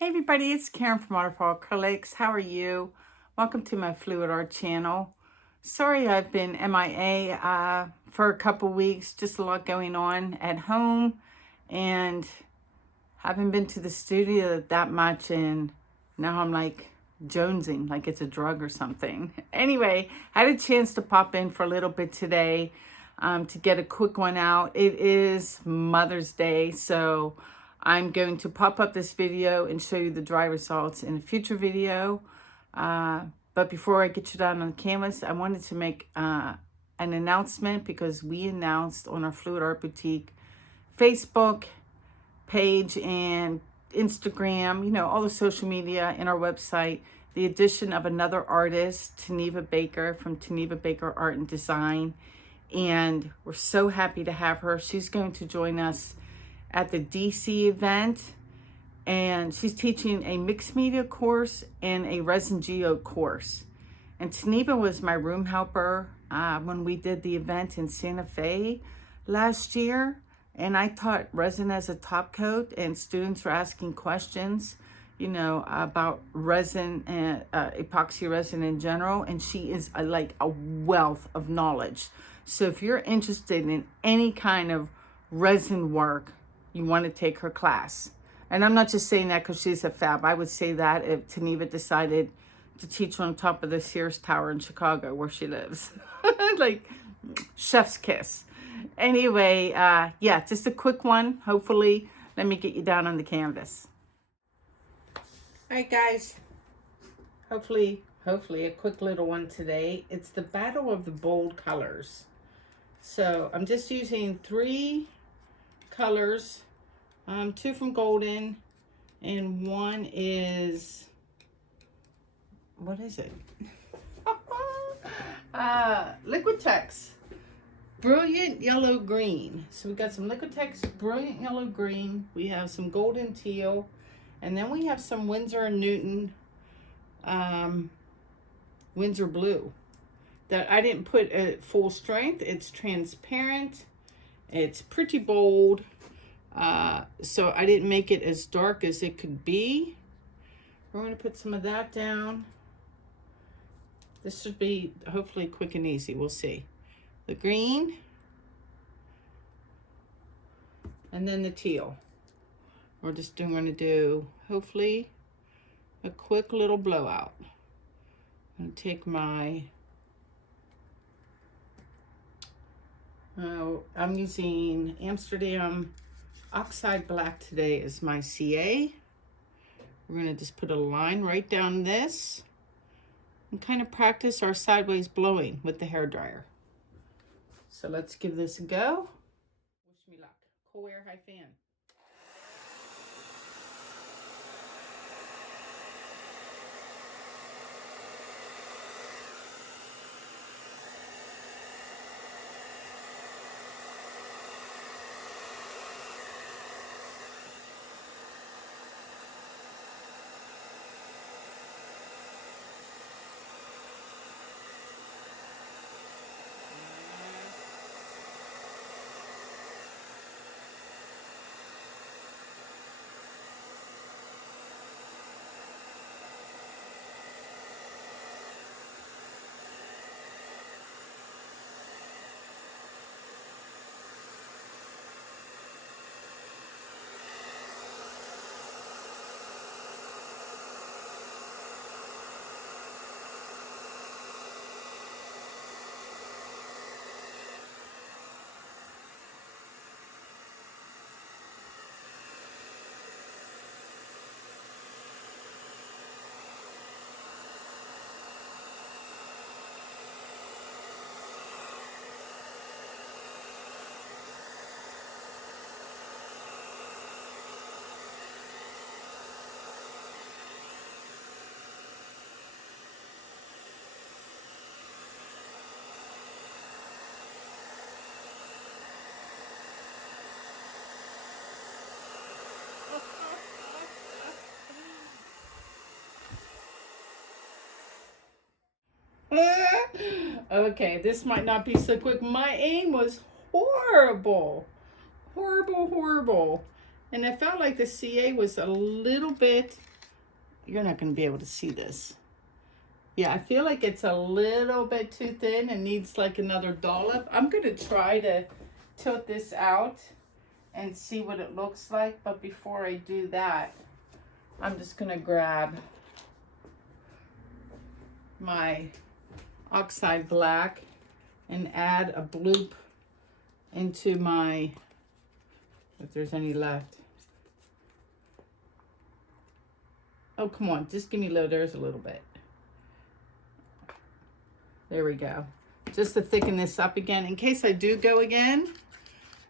Hey everybody, it's Karen from Art DeCaro Acrylics. How are you? Welcome to my Fluid Art channel. Sorry I've been MIA for a couple weeks, just a lot going on at home and haven't been to the studio that much, and now I'm like jonesing like it's a drug or something. Anyway, I had a chance to pop in for a little bit today to get a quick one out. It is Mother's Day, so I'm going to pop up this video and show you the dry results in a future video. But before I get you down on canvas, I wanted to make an announcement, because we announced on our Fluid Art Boutique Facebook page and Instagram, you know, all the social media and our website, the addition of another artist, Taneva Baker from Taneva Baker Art and Design. And we're so happy to have her. She's going to join us at the DC event, and she's teaching a mixed media course and a resin geo course. And Taneva was my room helper when we did the event in Santa Fe last year, and I taught resin as a top coat, and students were asking questions, you know, about resin and epoxy resin in general, and she is like a wealth of knowledge. So if you're interested in any kind of resin work, you want to take her class. And I'm not just saying that because she's a fab. I would say that if Taneva decided to teach on top of the Sears Tower in Chicago where she lives. Like, chef's kiss. Anyway, yeah, just a quick one. Hopefully, let me get you down on the canvas. All right, guys. Hopefully a quick little one today. It's the battle of the bold colors. So I'm just using 3 colors, 2 from Golden, and 1 is, what is it? Liquitex Brilliant Yellow Green. So we got some Liquitex Brilliant Yellow Green, we have some Golden Teal, and then we have some Winsor & Newton Winsor Blue that I didn't put at full strength. It's transparent, it's pretty bold, so I didn't make it as dark as it could be. We're going to put some of that down. This should be hopefully quick and easy. We'll see. The green, and then the teal. We're just going to do hopefully a quick little blowout. I'm going to take my I'm using Amsterdam Oxide Black today as my CA. We're going to just put a line right down this and kind of practice our sideways blowing with the hairdryer. So let's give this a go. Wish me luck. Cool air high fan. Okay, this might not be so quick. My aim was horrible. Horrible. And I felt like the CA was a little bit, you're not going to be able to see this. Yeah, I feel like it's a little bit too thin and needs like another dollop. I'm going to try to tilt this out and see what it looks like. But before I do that, I'm just going to grab my oxide black and add a bloop into my, if there's any left. Oh, come on, just give me low, there's a little bit. There we go. Just to thicken this up again. In case I do go again,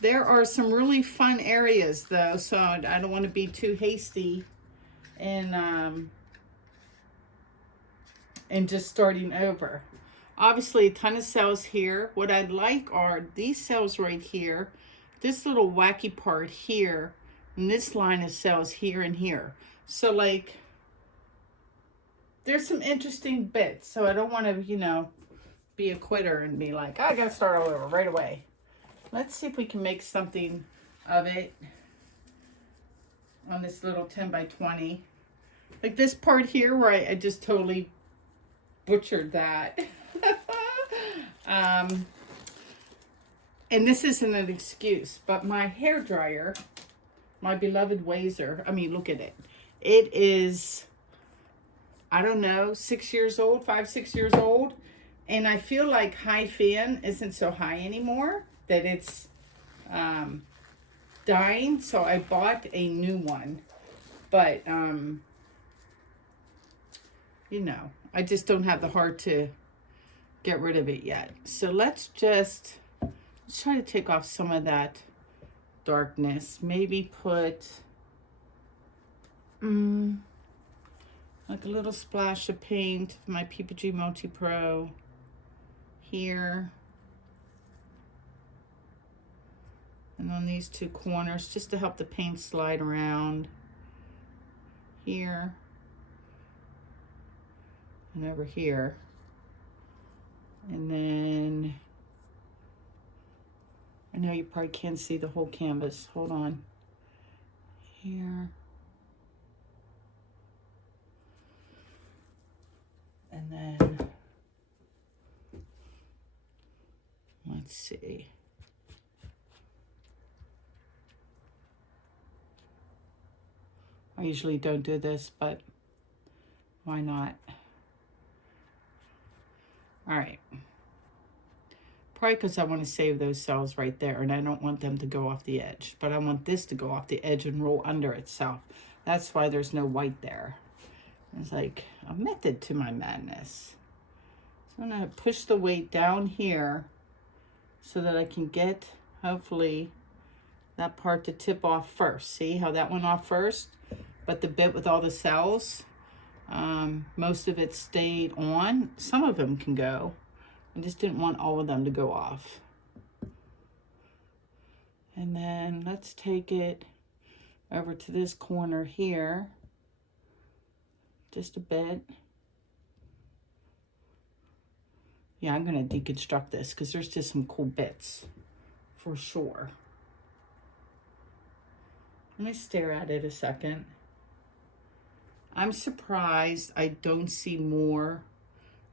there are some really fun areas though, so I don't want to be too hasty and just starting over. Obviously, a ton of cells here. What I'd like are these cells right here, this little wacky part here, and this line of cells here and here. So like, there's some interesting bits. So I don't want to, you know, be a quitter and be like, I gotta start all over right away. Let's see if we can make something of it on this little 10 by 20. Like this part here where I just totally butchered that. And this isn't an excuse, but my hair dryer, my beloved Wazer, I mean, look at it. It is, I don't know, 6 years old, 5, 6 years old. And I feel like high fan isn't so high anymore, that it's dying. So I bought a new one, but you know, I just don't have the heart to get rid of it yet. So let's try to take off some of that darkness. Maybe put like a little splash of paint, my PPG MultiPro here. And on these two corners, just to help the paint slide around here and over here. And then, I know you probably can't see the whole canvas. Hold on. Here. And then, let's see. I usually don't do this, but why not? All right. Probably because I want to save those cells right there, and I don't want them to go off the edge, but I want this to go off the edge and roll under itself. That's why there's no white there. It's like a method to my madness. So I'm going to push the weight down here so that I can get, hopefully, that part to tip off first. See how that went off first? But the bit with all the cells, most of it stayed on. Some of them can go. I just didn't want all of them to go off. And then let's take it over to this corner here. Just a bit. Yeah, I'm going to deconstruct this because there's just some cool bits for sure. Let me stare at it a second. I'm surprised I don't see more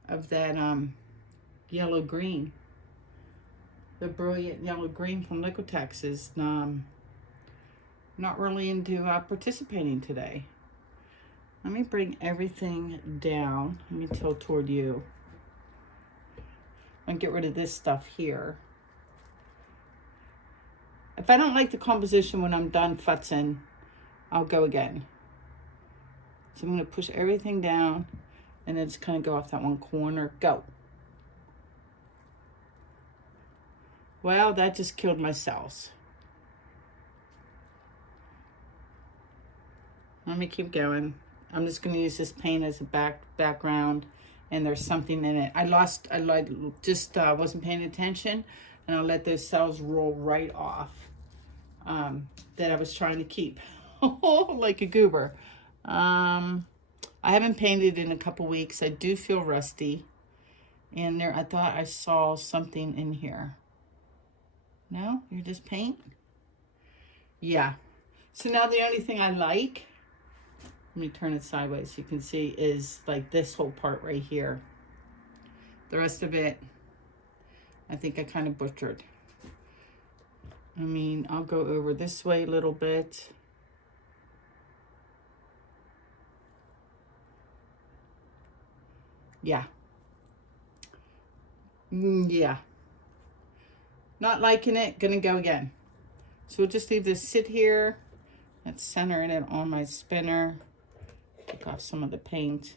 of that yellow green. The brilliant yellow green from Liquitex is not really into participating today. Let me bring everything down. Let me tilt toward you. And get rid of this stuff here. If I don't like the composition when I'm done futzing, I'll go again. So I'm going to push everything down and then just kind of go off that one corner. Go. Well, that just killed my cells. Let me keep going. I'm just going to use this paint as a background, and there's something in it. I just wasn't paying attention, and I'll let those cells roll right off that I was trying to keep like a goober. I haven't painted in a couple weeks. I do feel rusty, and I thought I saw something in here. No, you're just paint? Yeah. So now the only thing I like, let me turn it sideways so you can see, is like this whole part right here. The rest of it, I think I kind of butchered. I mean, I'll go over this way a little bit. Yeah. Yeah. Not liking it, gonna go again. So we'll just leave this sit here. Let's center it on my spinner. Take off some of the paint.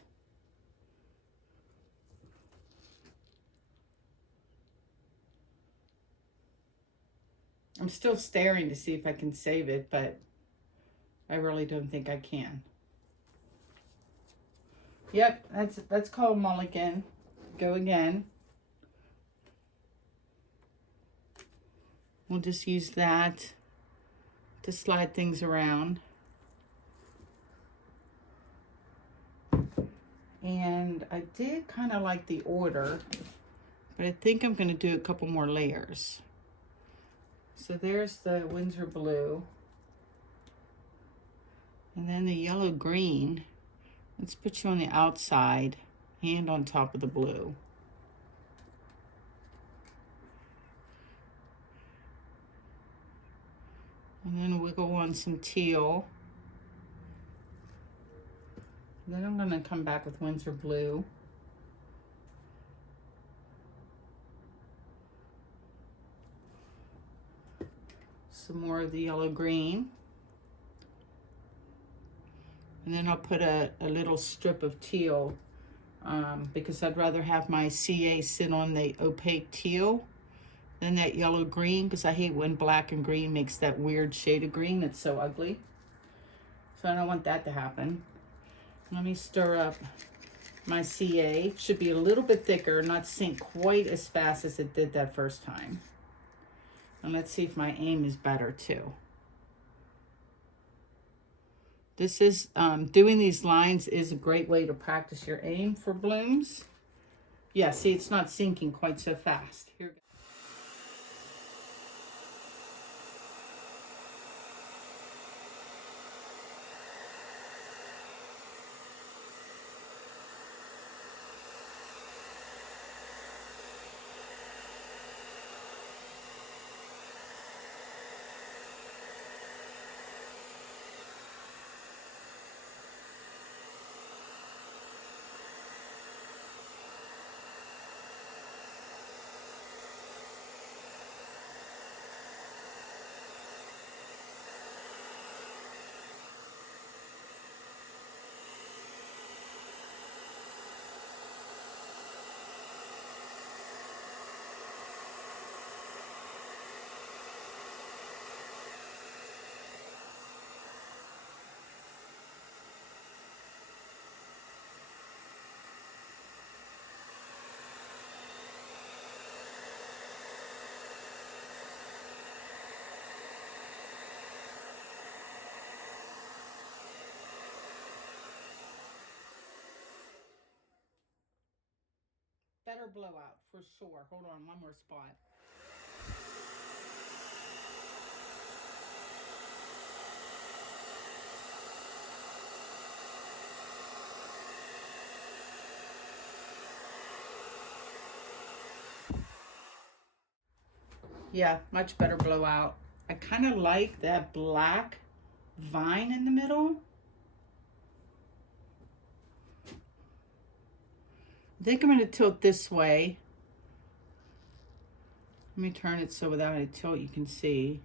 I'm still staring to see if I can save it, but I really don't think I can. Yep, that's called mulligan. Go again. We'll just use that to slide things around. And I did kind of like the order, but I think I'm going to do a couple more layers. So there's the Winsor blue. And then the yellow green. Let's put you on the outside and on top of the blue. And then wiggle on some teal. And then I'm going to come back with Winsor blue. Some more of the yellow green. And then I'll put a little strip of teal because I'd rather have my CA sit on the opaque teal than that yellow green, because I hate when black and green makes that weird shade of green. It's so ugly. So I don't want that to happen. Let me stir up my CA. It should be a little bit thicker, not sink quite as fast as it did that first time. And let's see if my aim is better too. This is, doing these lines is a great way to practice your aim for blooms. Yeah, see, it's not sinking quite so fast. Here we go. Better blowout for sure. Hold on, one more spot. Yeah, much better blowout. I kind of like that black vine in the middle. I think I'm going to tilt this way. Let me turn it so without a tilt you can see.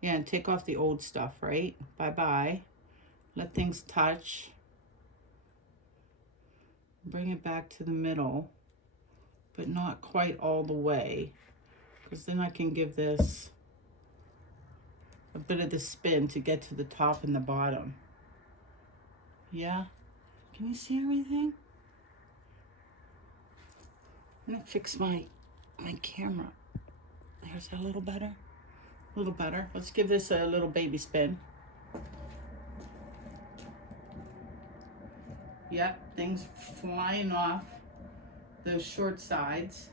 Yeah, and take off the old stuff, right? Bye-bye. Let things touch. Bring it back to the middle, but not quite all the way, because then I can give this a bit of the spin to get to the top and the bottom. Yeah, can you see everything? I'm gonna fix my camera. There's a little better. A little better. Let's give this a little baby spin. Yep, things flying off those short sides.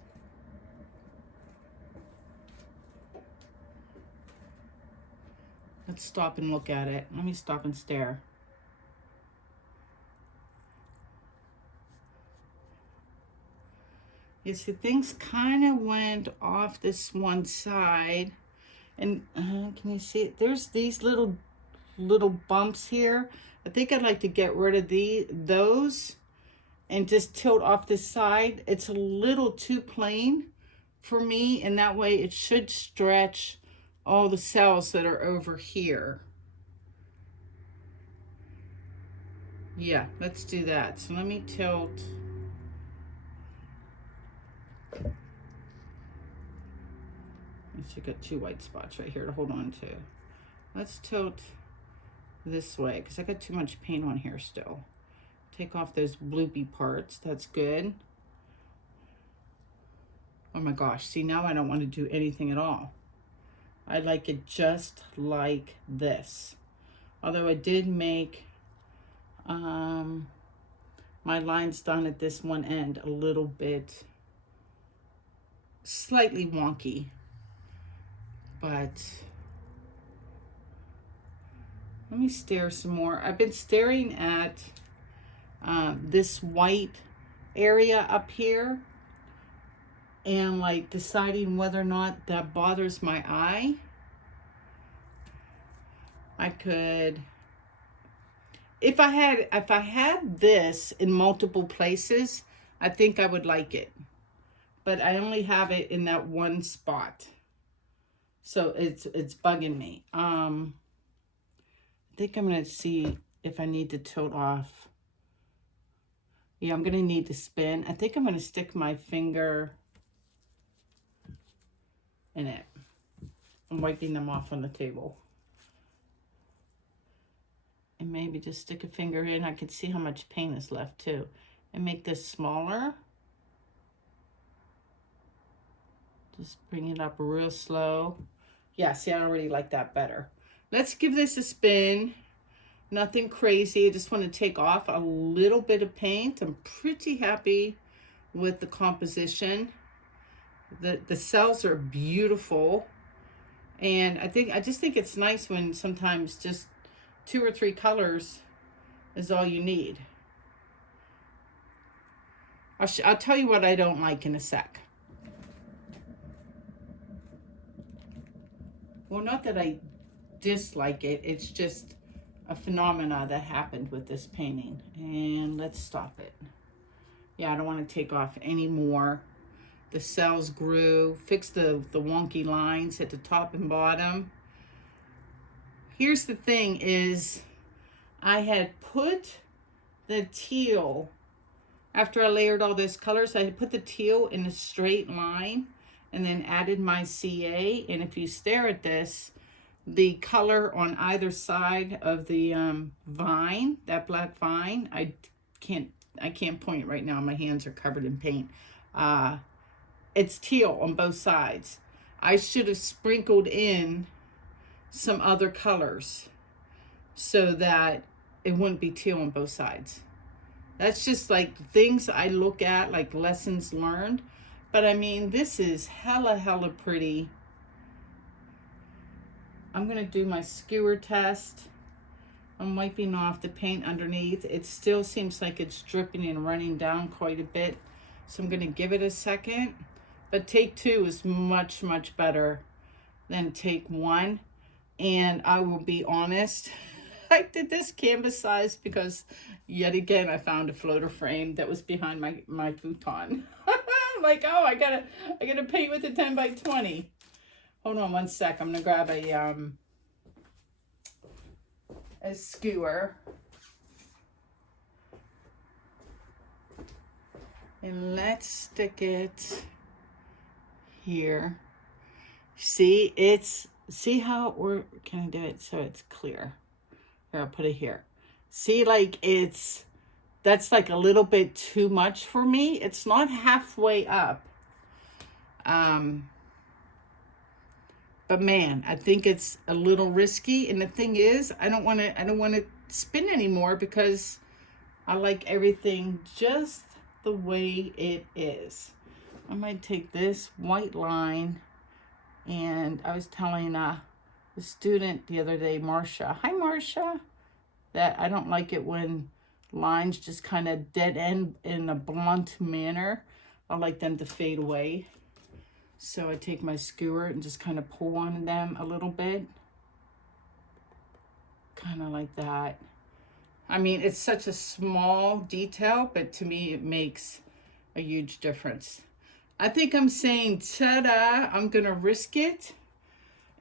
Let's stop and look at it. Let me stop and stare. You see, things kind of went off this one side. And can you see it? There's these little bumps here. I think I'd like to get rid of those and just tilt off this side. It's a little too plain for me, and that way it should stretch all the cells that are over here. Yeah, let's do that. So let me tilt. I got 2 white spots right here to hold on to. Let's tilt this way because I got too much paint on here still. Take off those bloopy parts. That's good. Oh my gosh, see, now I don't want to do anything at all. I like it just like this. Although I did make my lines done at this one end a little bit slightly wonky. But let me stare some more. I've been staring at this white area up here and like deciding whether or not that bothers my eye. I could, if I had this in multiple places, I think I would like it. But I only have it in that one spot. So it's bugging me. I think I'm gonna see if I need to tilt off. Yeah, I'm gonna need to spin. I think I'm gonna stick my finger in it. I'm wiping them off on the table. And maybe just stick a finger in. I can see how much paint is left too. And make this smaller. Just bring it up real slow. Yeah, see, I already like that better. Let's give this a spin. Nothing crazy. I just want to take off a little bit of paint. I'm pretty happy with the composition. The cells are beautiful. And I just think it's nice when sometimes just 2 or 3 colors is all you need. I'll tell you what I don't like in a sec. Well, not that I dislike it, it's just a phenomena that happened with this painting. And let's stop it. Yeah, I don't want to take off any more. The cells grew, fix the wonky lines at the top and bottom. Here's the thing is, I had put the teal, after I layered all those colors, I had put the teal in a straight line and then added my CA. And if you stare at this, the color on either side of the vine, that black vine, I can't point right now. My hands are covered in paint. It's teal on both sides. I should have sprinkled in some other colors so that it wouldn't be teal on both sides. That's just like things I look at, like lessons learned. But I mean, this is hella pretty. I'm gonna do my skewer test. I'm wiping off the paint underneath. It still seems like it's dripping and running down quite a bit. So I'm gonna give it a second. But take 2 is much better than take 1. And I will be honest, I did this canvas size because yet again I found a floater frame that was behind my futon. I'm like, oh, I gotta paint with a 10 by 20. Hold on one sec. I'm gonna grab a skewer. And let's stick it here. See how can I do it so it's clear? Here, I'll put it here. See, like that's like a little bit too much for me. It's not halfway up. But man, I think it's a little risky. And the thing is, I don't want to spin anymore because I like everything just the way it is. I might take this white line, and I was telling the student the other day, Marcia. Hi, Marcia. That I don't like it when lines just kind of dead end in a blunt manner. I like them to fade away. So I take my skewer and just kind of pull on them a little bit. Kind of like that. I mean, it's such a small detail, but to me it makes a huge difference. I think I'm saying ta-da. I'm gonna risk it.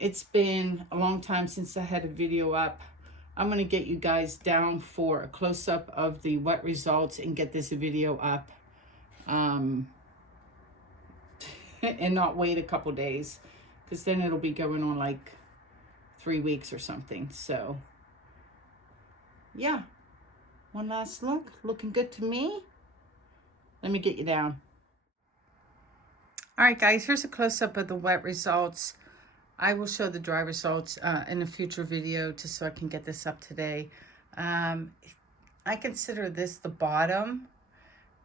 It's been a long time since I had a video up. I'm gonna get you guys down for a close-up of the wet results and get this video up and not wait a couple days, because then it'll be going on like 3 weeks or something. So yeah, one last look. Looking good to me. Let me get you down. All right, guys, here's a close-up of the wet results. I will show the dry results in a future video just so I can get this up today. I consider this the bottom,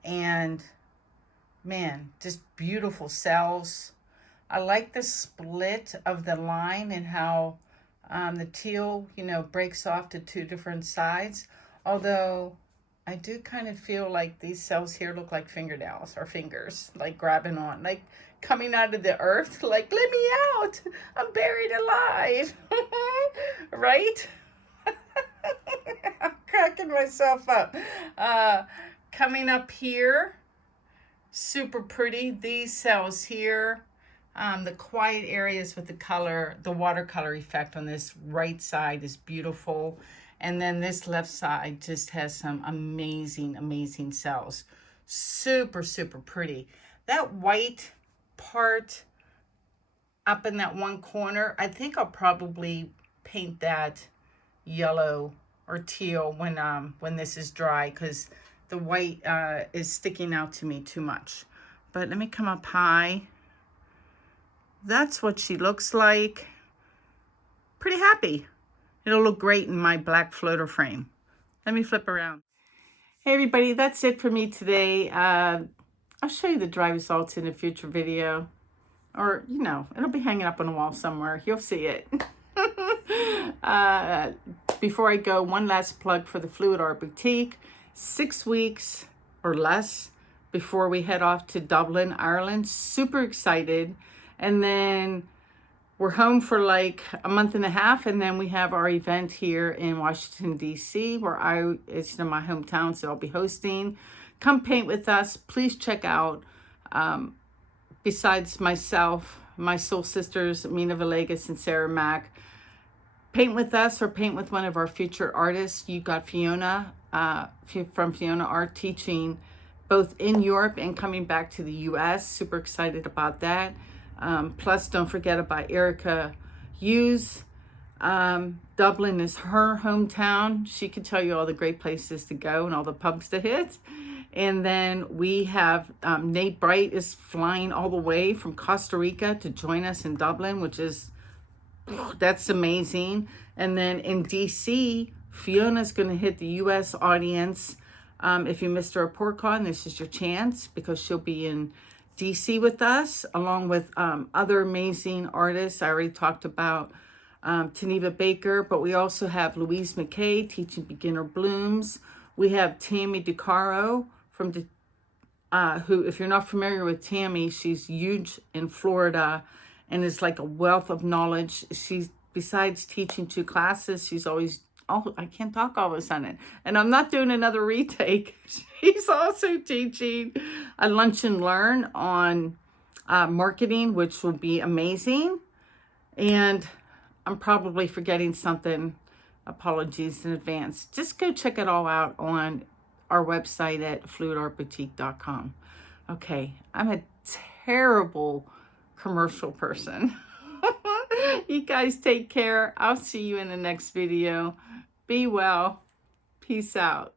and man, just beautiful cells. I like the split of the line and how the teal, you know, breaks off to two different sides. Although I do kind of feel like these cells here look like fingernails or fingers, like grabbing on, like coming out of the earth, like, let me out, I'm buried alive, right? I'm cracking myself up. Coming up here, super pretty, these cells here, the quiet areas with the color, the watercolor effect on this right side is beautiful. And then this left side just has some amazing, amazing cells. Super, super pretty. That white part up in that one corner, I think I'll probably paint that yellow or teal when this is dry, because the white is sticking out to me too much. But let me come up high. That's what she looks like. Pretty happy. It'll look great in my black floater frame. Let me flip around. Hey everybody, that's it for me today. I'll show you the dry results in a future video. Or, you know, it'll be hanging up on the wall somewhere. You'll see it. Before I go, one last plug for the Fluid Art Boutique. 6 weeks or less before we head off to Dublin, Ireland. Super excited. And then we're home for like a month and a half, and then we have our event here in Washington, D.C., where it's in my hometown, so I'll be hosting. Come paint with us. Please check out, besides myself, my soul sisters, Mina Villegas and Sarah Mack, paint with us or paint with one of our future artists. You got Fiona from Fiona Art teaching both in Europe and coming back to the U.S. Super excited about that. Plus, don't forget about Erica Hughes. Dublin is her hometown. She can tell you all the great places to go and all the pubs to hit. And then we have Nate Bright is flying all the way from Costa Rica to join us in Dublin, which is, that's amazing. And then in DC, Fiona's going to hit the U.S. audience. If you missed her report card, this is your chance, because she'll be in DC with us, along with other amazing artists. I already talked about Taneva Baker, but we also have Louise McKay teaching beginner blooms. We have Tammy DeCaro from who, if you're not familiar with Tammy, she's huge in Florida and is like a wealth of knowledge. She's, besides teaching 2 classes, she's always, oh, I can't talk all of a sudden. And I'm not doing another retake. She's also teaching a lunch and learn on marketing, which will be amazing. And I'm probably forgetting something. Apologies in advance. Just go check it all out on our website at fluidartboutique.com. Okay, I'm a terrible commercial person. You guys take care. I'll see you in the next video. Be well. Peace out.